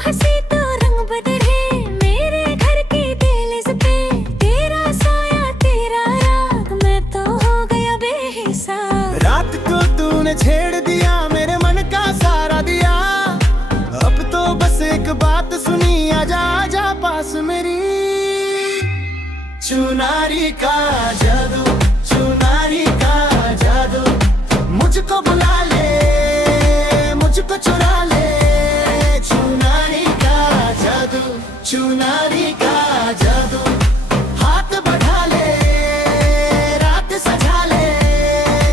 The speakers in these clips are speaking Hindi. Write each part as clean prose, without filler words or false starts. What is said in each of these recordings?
हंसी तो रंग बदले मेरे घर की दहलीज पे, तेरा साया तेरा राग मैं तो हो गया बेहिसाब। रात को तूने छेड़ दिया मेरे मन का सारा दिया, अब तो बस एक बात सुनी, आजा आजा पास मेरी। चुनारी का जादू, चुनारी का जादू, मुझको बुला ले, मुझको चुरा ले। चुनारी का जादू, चुनारी का जादू, हाथ बढ़ा ले, रात सजा ले।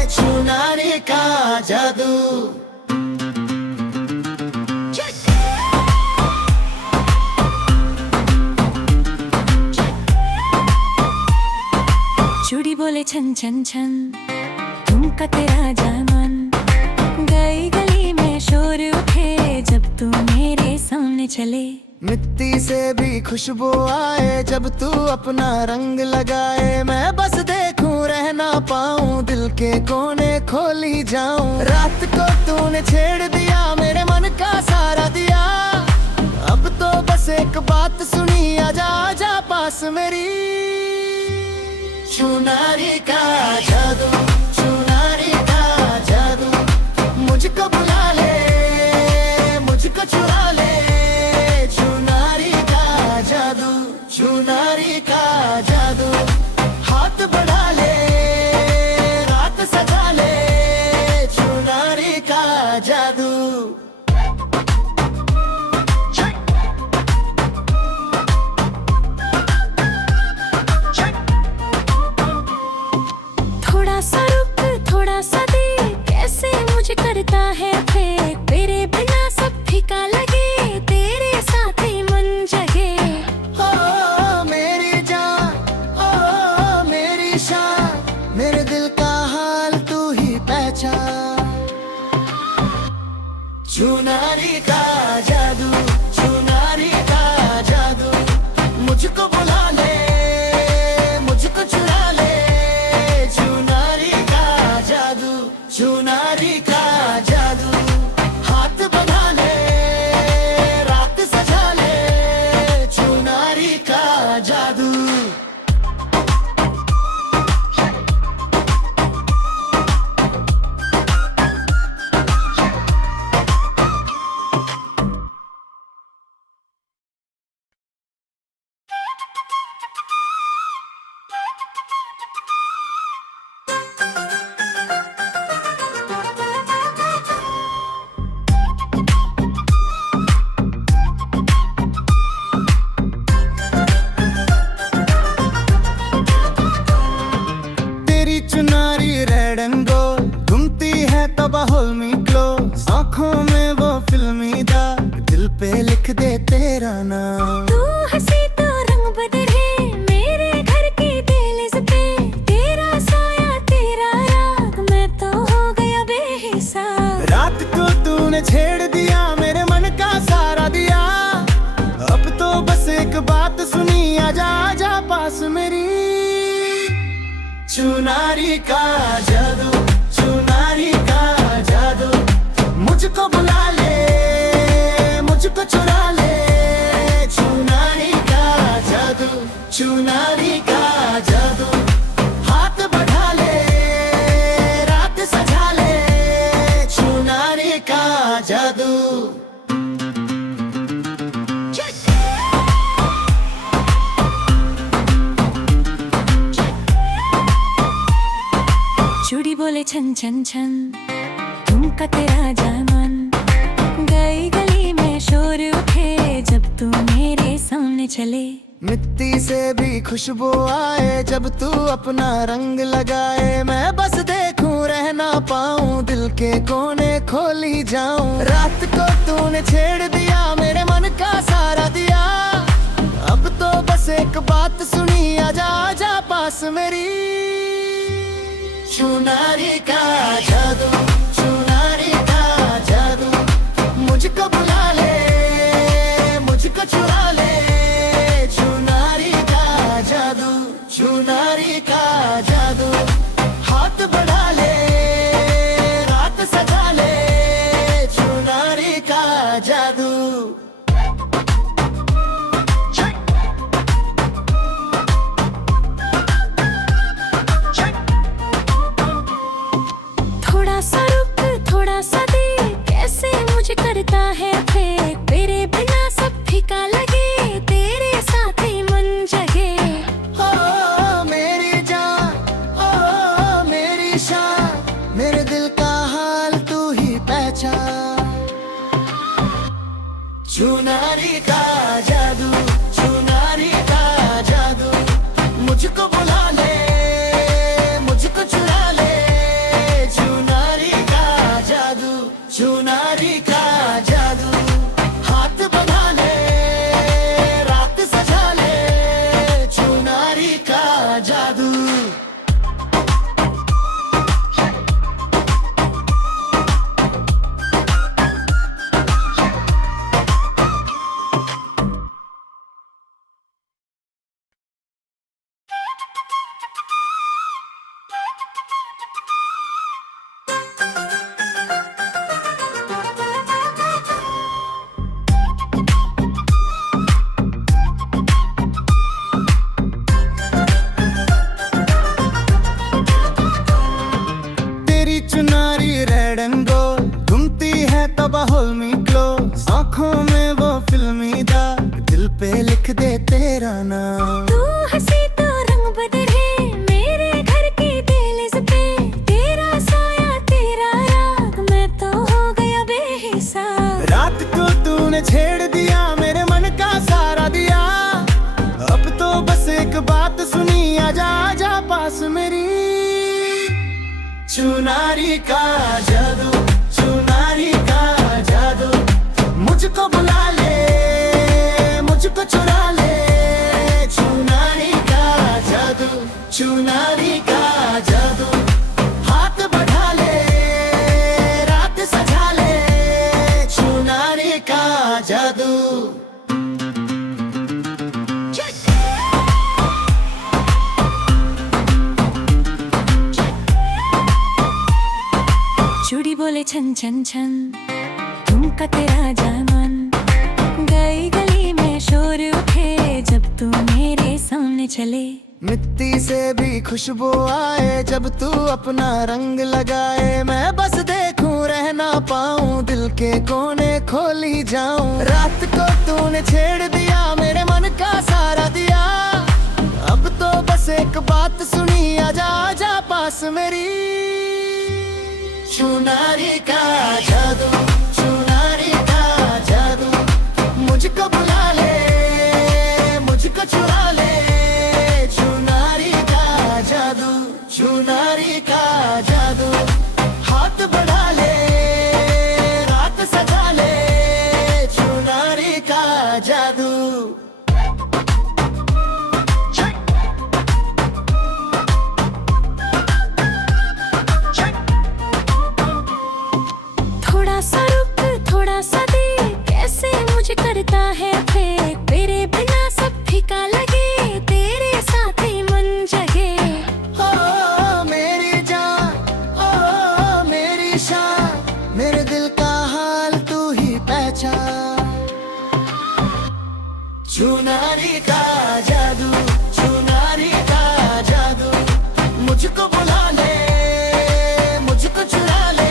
चुनारी का जादू। चूड़ी बोले छन छन छन, तुमका तेरा जामन, गई गली में शोर उठे जब तू मेरे सामने चले। मिट्टी से भी खुशबू आए जब तू अपना रंग लगाए, मैं बस देखूं रह ना पाऊं, दिल के कोने खोली जाऊं। रात को तूने छेड़ दिया मेरे मन का सारा दिया, अब तो बस एक बात सुनी, आजा आजा पास मेरी। चुनारी का जादू, चुनारी का जादू, मुझको बुला ले, मुझको चुरा ले। चुनारी का जादू, चुनारी का जादू, हाथ बढ़ा ले, रात सजा ले। चुनारी का जादू। थोड़ा सा रुक थोड़ा सा दे, कैसे मुझे करता है फेंक, तेरे बिना सब फीका लगे, तेरे साथ ही मन जगे। ओ मेरी जान, ओ मेरी शान, मेरे दिल का हाल तू ही पहचान। चुनारी का जादू, चुनारी का जादू, मुझको बुला ले, मुझको चुरा ले। चुनारी का जादू, चुनारी का जादू, हाथ बढ़ा ले, रात सजा ले। चुनारी का जादू। चुनारी रेड एंड गोल्ड, घूमती है तो बाहुल में ग्लो, आँखों में वो फिल्मी दाग, दिल पे लिख दे तेरा नाम। तू हंसी तो रंग बदले मेरे घर की दहलीज पे, तेरा साया तेरा राग मैं तो हो गया बेहिसाब। रात को तूने छेड़ दिया मेरे मन का सारा दिया, अब तो बस एक बात सुनी, आजा आजा पास मेरी। चुनारी का जादू, चुनारी का जादू, मुझको बुला ले, मुझको चुरा ले। चुनारी का जादू, चुनारी का जादू, हाथ बढ़ा ले, रात सजा ले। चुनारी का जादू। चूड़ी बोले छन छन छन, तुमका तेरा जामन, गई गली में शोर उठे जब तू मेरे सामने चले। मिट्टी से भी खुशबू आए जब तू अपना रंग लगाए, मैं बस देखूं रह ना पाऊं, दिल के कोने खोली जाऊं। रात को तूने छेड़ दिया मेरे मन का सारा दिया, अब तो बस एक बात सुनी, आजा आजा पास मेरी। चुनारी का जादू, चुनारी का जादू, मुझको बुला ले, मुझको चुरा ले। चुनारी का जादू, चुनारी का जादू, हाथ बढ़ा ले, रात सजा ले। चुनारी का जादू। चुनारी का जादू, चुनारी का जादू, मुझको बुला ले, मुझको चुरा ले, चुनारी का जादू, चुनारी का जादू, हाथ बना ले, रात सजा ले, चुनारी का जादू। चुनारी रेड एंड गोल्ड घूमती है तबा होल्मी ग्लो, आँखों में वो फिल्मी दाग, दिल पे लिख दे तेरा नाम। तू हंसी तो रंग बदले मेरे घर की दहलीज पे, तेरा साया तेरा राग, मैं तो हो गया बेहिसाब। रात को तूने छेड़ दिया मेरे मन का सारा दिया, अब तो बस एक बात सुनी, आजा आजा पास मेरी। चुनारी का जादू, चुनारी का जादू, मुझको बुला ले, मुझको चुरा ले, चुनारी का जादू, चुनारी का जादू, हाथ बढ़ा ले, रात सजा ले, चुनारी का जादू। चूड़ी बोले छन छन छन, झुमका तेरा जामन, गई गली में शोर उठे जब तू मेरे सामने चले। मिट्टी से भी खुशबू आए जब तू अपना रंग लगाए, मैं बस देखूं रह ना पाऊं, दिल के कोने खोली जाऊं। रात को तूने छेड़ दिया मेरे मन का सारा दिया, अब तो बस एक बात सुनी, आजा आजा पास मेरी। चुनारी का जादू, चुनारी का जादू, मुझको बुला ले, मुझको चुरा ले, चुनारी का जादू, चुनारी का जादू, हाथ बढ़ा ले, रात सजा ले, चुनारी का जादू। थोड़ा सा रुक थोड़ा सा दे, कैसे मुझे करता है फेंक, तेरे बिना सब फीका लगे, तेरे साथ ही मन जगे। ओ मेरी जान, ओ मेरी शान, मेरे दिल का हाल तू ही पहचान। चुनारी का जादू, चुनारी का जादू, मुझको बुला ले, मुझको चुरा ले,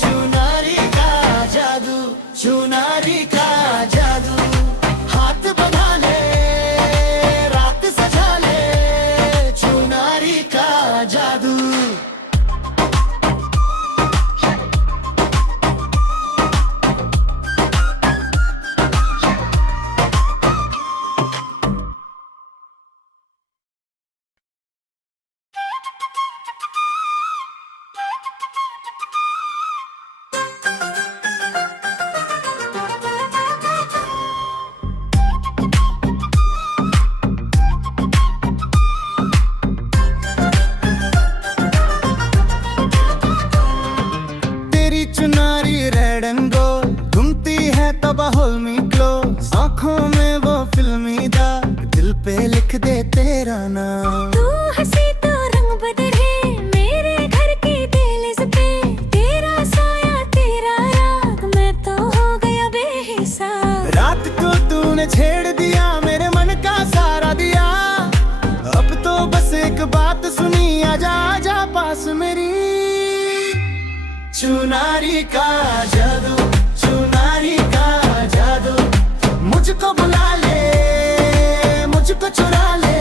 चुनारी का जादू, चुनारी का जादू, हाथ बना ले, रात सजा ले, चुनारी का जादू। चुनारी रेड एंड गोल्ड घूमती है तबा होल्मी ग्लो, आँखों में वो फिल्मी दाग, दिल पे लिख दे तेरा नाम। तू हंसी तो रंग बदले मेरे घर की दहलीज पे, तेरा साया तेरा राग, मैं तो हो गया बेहिसाब। रात को तूने छेड़ दिया मेरे मन का सारा दिया, अब तो बस एक बात सुनी, आजा आजा पास मेरी। चुनारी का जादू, चुनारी का जादू, मुझको बुला ले, मुझको चुरा ले,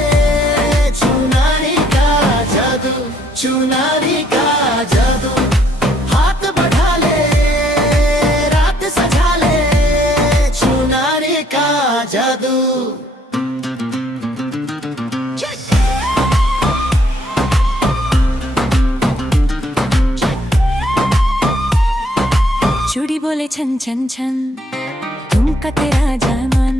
चुनारी का जादू, चुनारी का जादू, हाथ बढ़ा ले, रात सजा ले, चुनारी जादू। चूड़ी बोले छन छन छन, तुमका तेरा जामन।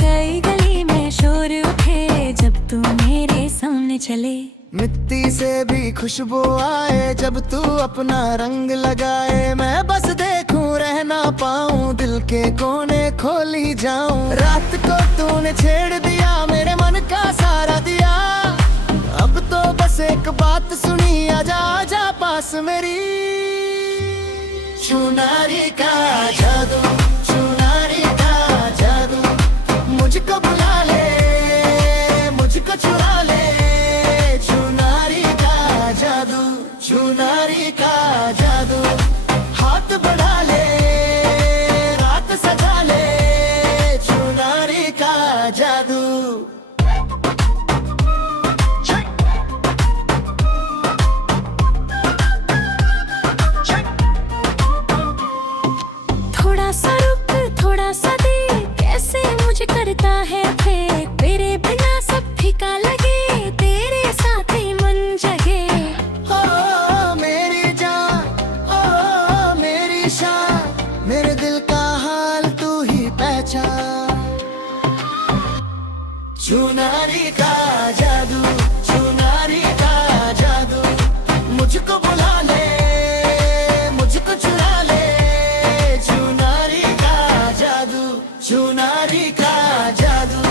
गई गली में शोर उठे जब तू मेरे सामने चले। मिट्टी से भी खुशबू आए जब तू अपना रंग लगाए। मैं बस देखूं रह ना पाऊं, दिल के कोने खोली जाऊं। रात को तूने छेड़ दिया मेरे मन का सारा दिया। अब तो बस एक बात सुनी, आजा आजा पास मेरी। चुनारी का जादू, चुनारी का जादू, मुझको बुला ले, मुझको चुरा ले। चुनारी का जादू, चुनारी का जादू, हाथ बढ़ा ले, रात सजा ले। चुनारी का जादू। थोड़ा सा रुक, थोड़ा सा दे, कैसे मुझे करता है फेंक। तेरे बिना सब फीका लगे, तेरे साथ ही मन जगे। ओ मेरी जान, ओ मेरी शान, मेरे दिल का हाल तू ही पहचान। चुनारी का जादू, चुनारी का जादू, मुझको बुला ले, मुझको चुरा ले। चुनारी का जादू, चुनारी का जादू,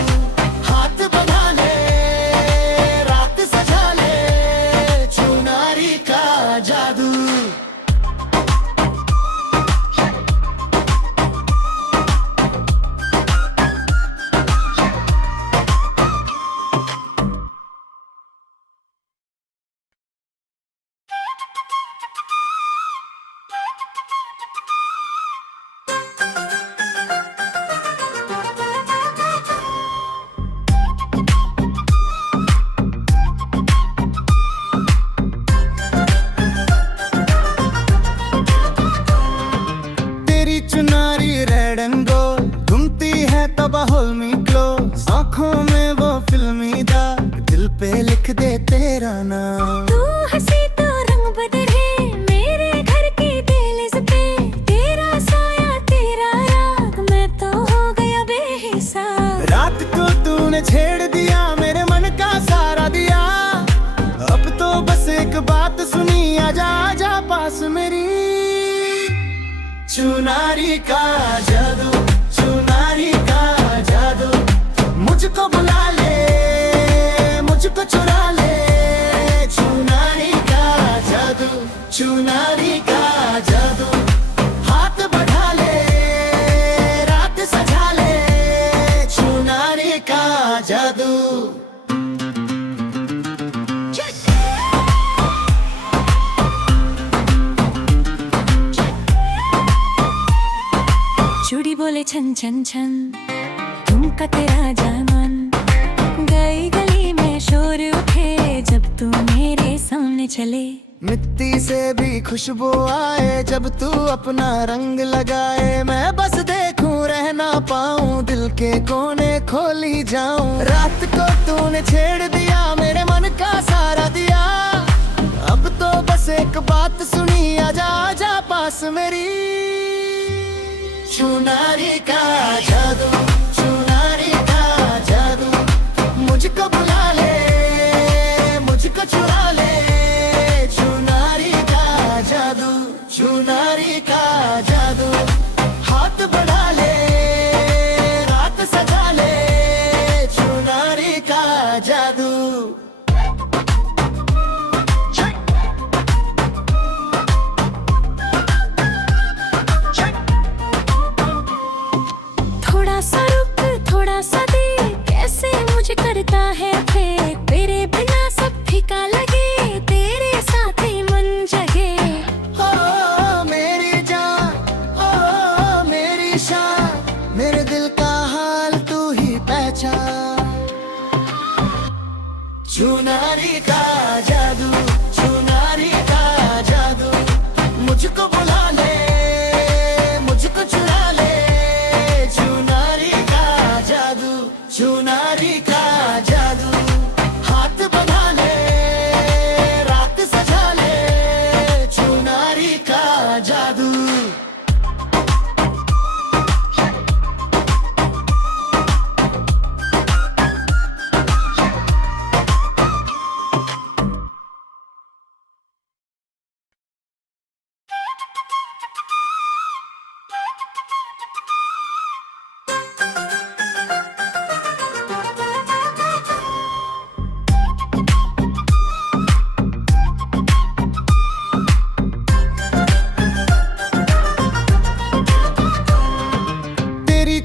हाथ बढ़ा ले, रात सजा ले। चुनारी का जादू। तेरी चुनारी रेड एंड गोल्ड, घूमती है तबा होल्मी ग्लो। आँखों में वो फिल्मी दाग, दिल पे लिख दे तेरा नाम। तू हंसी तो रंग बदले मेरे घर की दहलीज पे। तेरा साया तेरा राग, मैं तो हो गया बेहिसाब। रात को तूने छेड़ दिया मेरे मन का सारा दिया। अब तो बस एक बात सुनी, आजा आजा पास मेरी। चुनारी का जादू, चुनारी का जादू, मुझको बुला ले, मुझको चुरा ले। चुनारी का जादू, चुनारी का जादू, हाथ बढ़ा ले, रात सजा ले। चुनारी का जादू। चूड़ी बोले छन छन छन, तुमका तेरा जामन। गई गली में शोर उठे जब तू मेरे सामने चले। मिट्टी से भी खुशबू आए जब तू अपना रंग लगाए। मैं बस देखूं रह ना पाऊं, दिल के कोने खोली जाऊं। रात को तूने छेड़ दिया मेरे मन का सारा दिया। अब तो बस एक बात सुनी, आजा आजा पास मेरी। चुनारी का जादू, चुनारी का जादू, मुझको बुला ले, मुझको चुरा ले। चुनारी का जादू, चुनारी का जादू, हाथ बढ़ा ले, रात सजा ले। चुनारी का जादू। थोड़ा सा रुक, थोड़ा सा दे, कैसे मुझे करता है फेंक। तेरे बिना सब फीका लगे, तेरे साथ ही मन जगे। ओ मेरी जान, ओ मेरी शान, मेरे दिल का हाल तू ही पहचान। चुनारी का जादू, चुनारी का जादू, मुझको बुला ले, मुझको चुरा ले। चुनारी का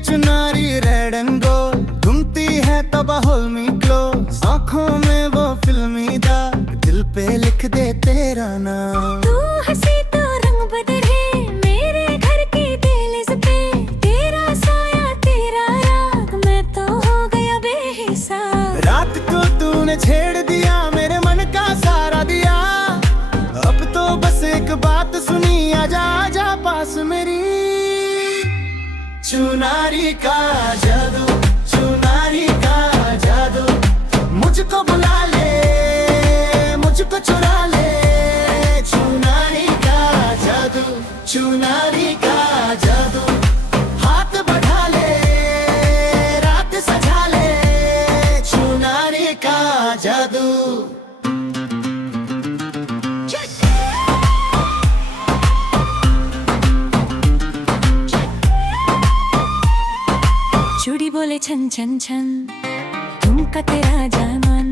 चुनारी रेड एंड गोल्ड घूमती है तबा होल्मी क्लोज, आंखों में वो फिल्मी दाग, दिल पे लिख दे तेरा नाम। तू हंसी तो रंग बदले मेरे घर की दहलीज पे, तेरा साया तेरा राग, मैं तो हो गया बेहिसाब। रात को तूने छेड़ दिया मेरे मन का सारा दिया, अब तो बस एक बात सुनी, आजा आजा पास मेरी। चुनारी का जादू, चुनारी का जादू, मुझको बुला ले, मुझको चुरा ले। चुनारी का जादू, चुनारी का जादू, हाथ बढ़ा ले, रात सजा ले। चुनारी का जादू। चूड़ी बोले छन छन छन, झुमका तेरा जामन,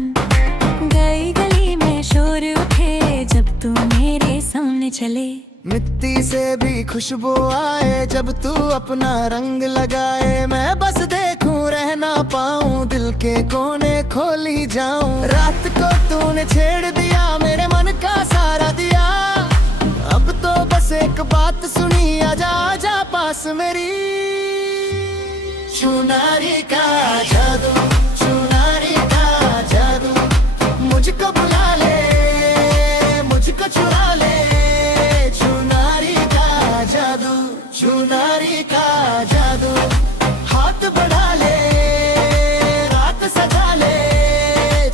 गई गली में शोर उठे जब तू मेरे सामने चले। मिट्टी से भी खुशबू आए जब तू अपना रंग लगाए, मैं बस देखूं रह ना पाऊं, दिल के कोने खोली जाऊं। रात को तूने छेड़ दिया मेरे मन का सारा दिया, अब तो बस एक बात सुनी, आजा आजा पास मेरी। चुनारी का जादू, चुनारी का जादू, मुझको बुला ले, मुझको चुरा ले। चुनारी का जादू, चुनारी का जादू, हाथ बढ़ा ले, रात सजा ले।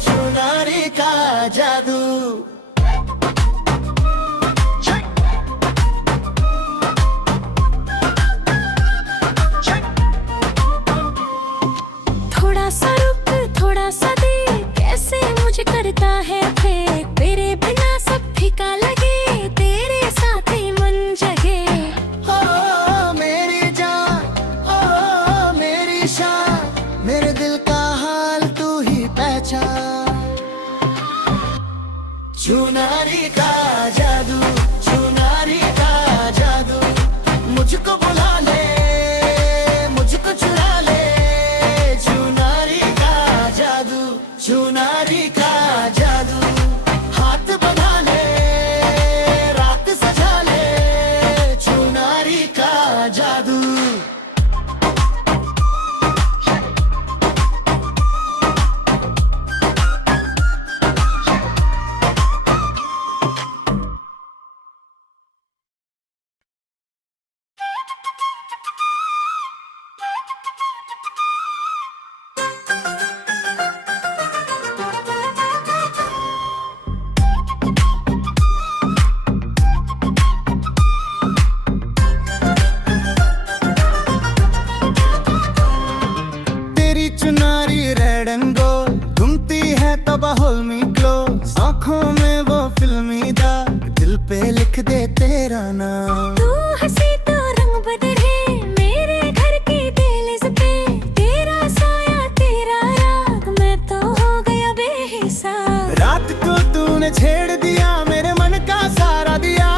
चुनारी का जादू। थोड़ा सा रुक थोड़ा सा दे, कैसे मुझे करता है फेंक, तेरे बिना सब फीका लगे, तेरे साथ ही मन जगे। ओ मेरी जान, ओ मेरी शान, मेरे दिल का हाल तू ही पहचान। चुनारी का जादू, चुनारी का जादू, मुझको बुला ले, मुझको चुरा ले। चुनारी का जादू, चुनारी का जादू, हाथ बढ़ा ले, रात सजा ले। चुनारी का जादू। चुनारी रेड एंड गोल्ड घूमती है तबा होल्मी क्लोज, आंखों में वो फिल्मी दाग, दिल पे लिख दे तेरा नाम। तू हंसी तो रंग बदले मेरे घर की दहलीज पे, तेरा साया तेरा राग, मैं तो हो गया बेहिसाब। रात को तूने छेड़ दिया मेरे मन का सारा दिया,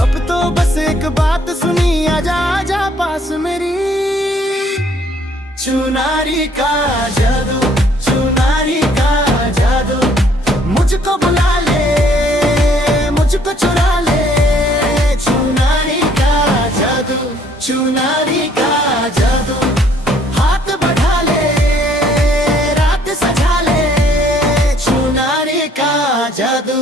अब तो बस एक बात सुनी, आजा आजा पास मेरी। चुनारी का जादू, चुनारी का जादू, मुझको बुला ले, मुझको चुरा ले। चुनारी का जादू, चुनारी का जादू, हाथ बढ़ा ले, रात सजा ले। चुनारी का जादू।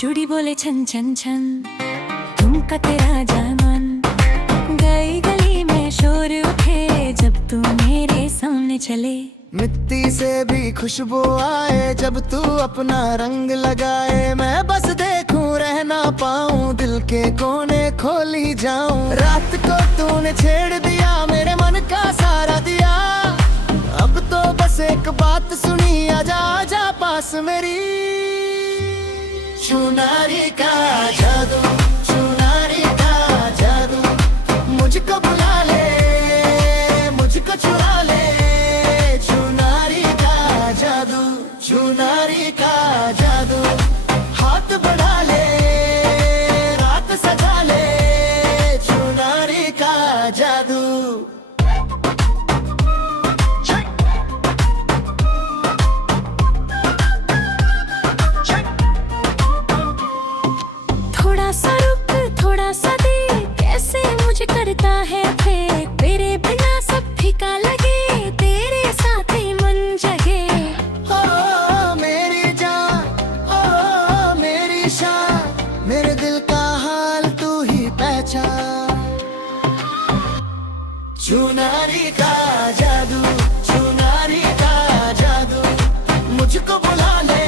चूड़ी बोले छन छन छन, झुमका तेरा जामन, गई गली में शोर उठे जब तू मेरे सामने चले। मिट्टी से भी खुशबू आए जब तू अपना रंग लगाए, मैं बस देखूं रह ना पाऊं, दिल के कोने खोली जाऊं। रात को तूने छेड़ दिया मेरे मन का सारा दिया, अब तो बस एक बात सुनी, आजा आजा पास मेरी। चुनारी का जादू, चुनारी का जादू, मुझको बुला ले, मुझको चुरा ले। चुनारी का जादू, चुनारी चुनारी का जादू, हाथ बढ़ा ले रात सजा ले, चुनारी का जादू। थोड़ा सा रुक थोड़ा सा दे, कैसे मुझे करता है फेंक, तेरे बिना सब फीका लगे, तेरे साथ ही मन जगे। ओ मेरी जान, ओ मेरी शान, मेरे दिल का हाल तू ही पहचान। चुनारी का जादू, चुनारी का जादू, मुझको बुला ले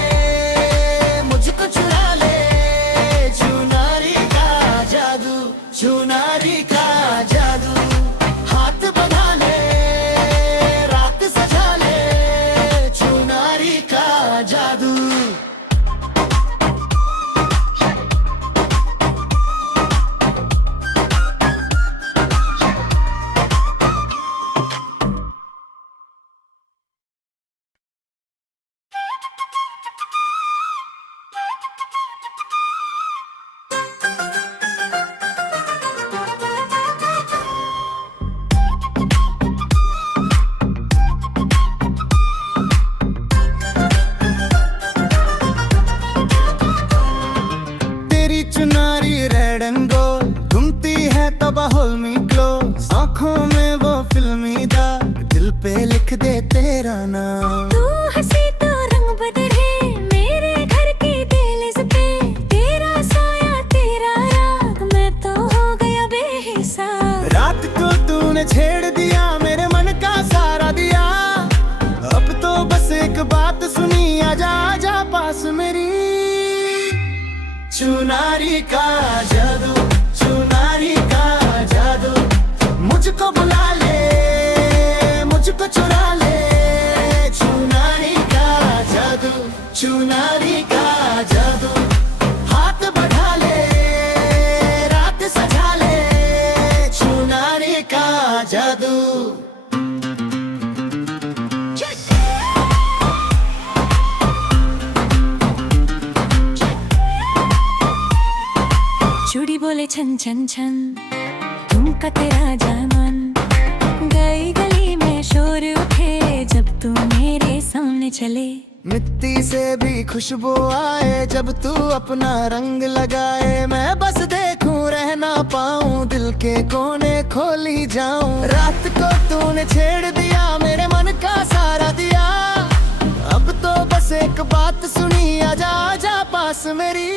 मुझको चुरा ले, चुनारी का जादू, चुनारी का जादू, हाथ बढ़ा ले रात सजा ले, चुनारी का जादू। तेरी चुनारी रेड एंड गोल्ड, घूमती है तबा होल्मी ग्लो, आँखों में वो फिल्मी दाग, दिल पे लिख दे तेरा नाम। तू हंसी तो रंग बदले मेरे घर की दहलीज पे, तेरा साया तेरा राग, मैं तो हो गया बेहिसाब। रात को तूने छेड़ दिया मेरे मन का सारा दिया, अब तो बस एक बात सुनी, आजा आजा पास मेरी। चुनारी का जादू, चुनारी का जादू, मुझको बुला ले मुझको चुरा ले, चुनारी का जादू, चुनारी का जादू, हाथ बढ़ा ले रात सजा ले, चुनारी का जादू। चूड़ी बोले छन छन छन, तुमका तेरा जामन, गई गली में शोर उठे जब तू मेरे सामने चले। मिट्टी से भी खुशबू आए जब तू अपना रंग लगाए, मैं बस देखूं रह ना पाऊं, दिल के कोने खोली जाऊं। रात को तूने छेड़ दिया मेरे मन का सारा दिया, अब तो बस एक बात सुनी, आजा आजा पास मेरी।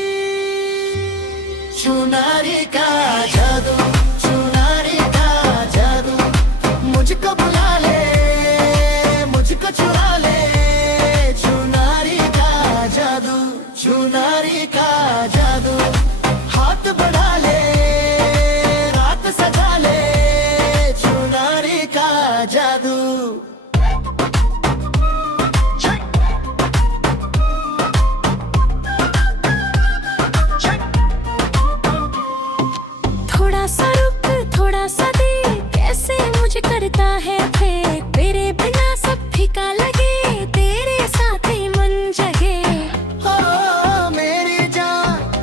चुनारी का जादू, चुनारी का जादू, मुझको बुला ले मुझको चुरा ले, चुनारी का जादू, चुनारी का जादू, हाथ बढ़ा ले रात सजा ले, चुनारी का जादू। थोड़ा सा रुक थोड़ा सा दे, कैसे मुझे करता है फेंक, तेरे बिना सब फीका लगे, तेरे साथ ही मन जगे। ओ मेरी जान,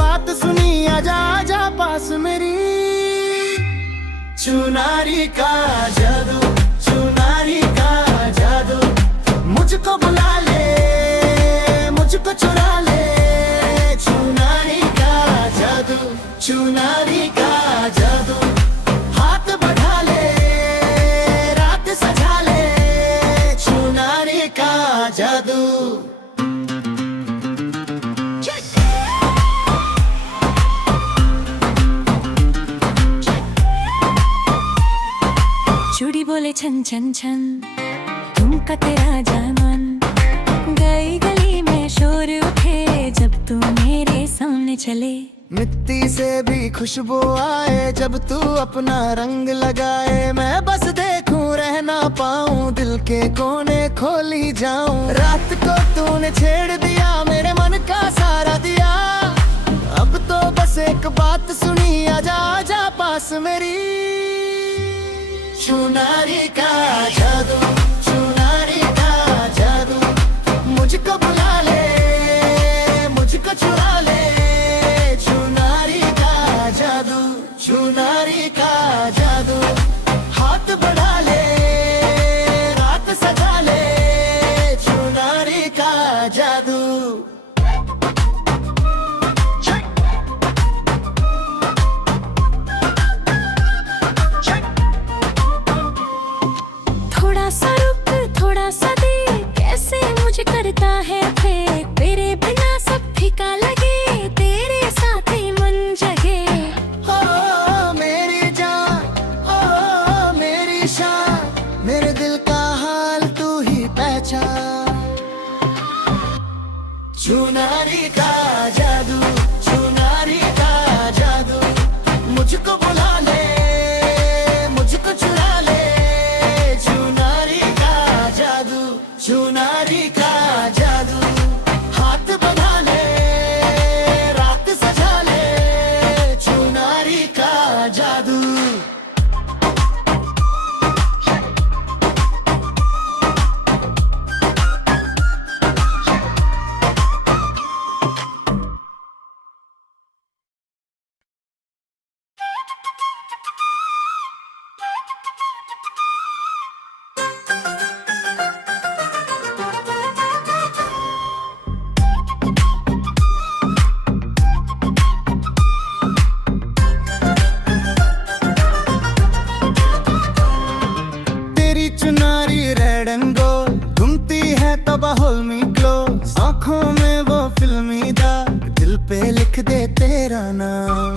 बात सुनी, आजा आजा पास मेरी। चुनारी का जादू, चुनारी का जादू, मुझको बुला ले, मुझको चुरा ले। चुनारी का जादू, चुनारी का जादू, हाथ बढ़ा ले, रात सजा ले। चुनारी का जादू। चूड़ी बोले छन छन छन, तुमका तेरा जामन। गई गली में शोर उठे जब तू मेरे सामने चले। मिट्टी से भी खुशबू आए जब तू अपना रंग लगाए। मैं बस देखूं रह ना पाऊं, दिल के कोने खोली जाऊं। रात को तूने छेड़ दिया मेरे मन का सारा दिया। अब तो बस एक बात सुनी, आजा आजा पास मेरी। चुनारी का जादू, चुनारी का जादू, मुझको बुला ले, मुझको चुरा ले। चुनारी का जादू, चुनारी का जादू, हाथ बढ़ा ले, रात सजा ले। चुनारी का जादू। थोड़ा सा रुक, थोड़ा सा दे, कैसे मुझे करता है फेंक। तेरे बिना सब फीका लगे, तेरे साथ ही मन जगे। ओ मेरी जान, ओ मेरी शान, मेरे दिल का हाल तू ही पहचान। चुनारी का जादू, चुनारी का जादू, मुझको बुला ले, मुझको चुरा ले। चुनारी का जादू, चुनारी का जादू, हाथ बढ़ा ले, रात सजा ले। चुनारी का जादू। तेरी चुनारी रेड एंड गोल्ड, घूमती है तबा होल मी क्लोज। आंखों में वो फिल्मी दाग, दिल पे लिख दे तेरा नाम।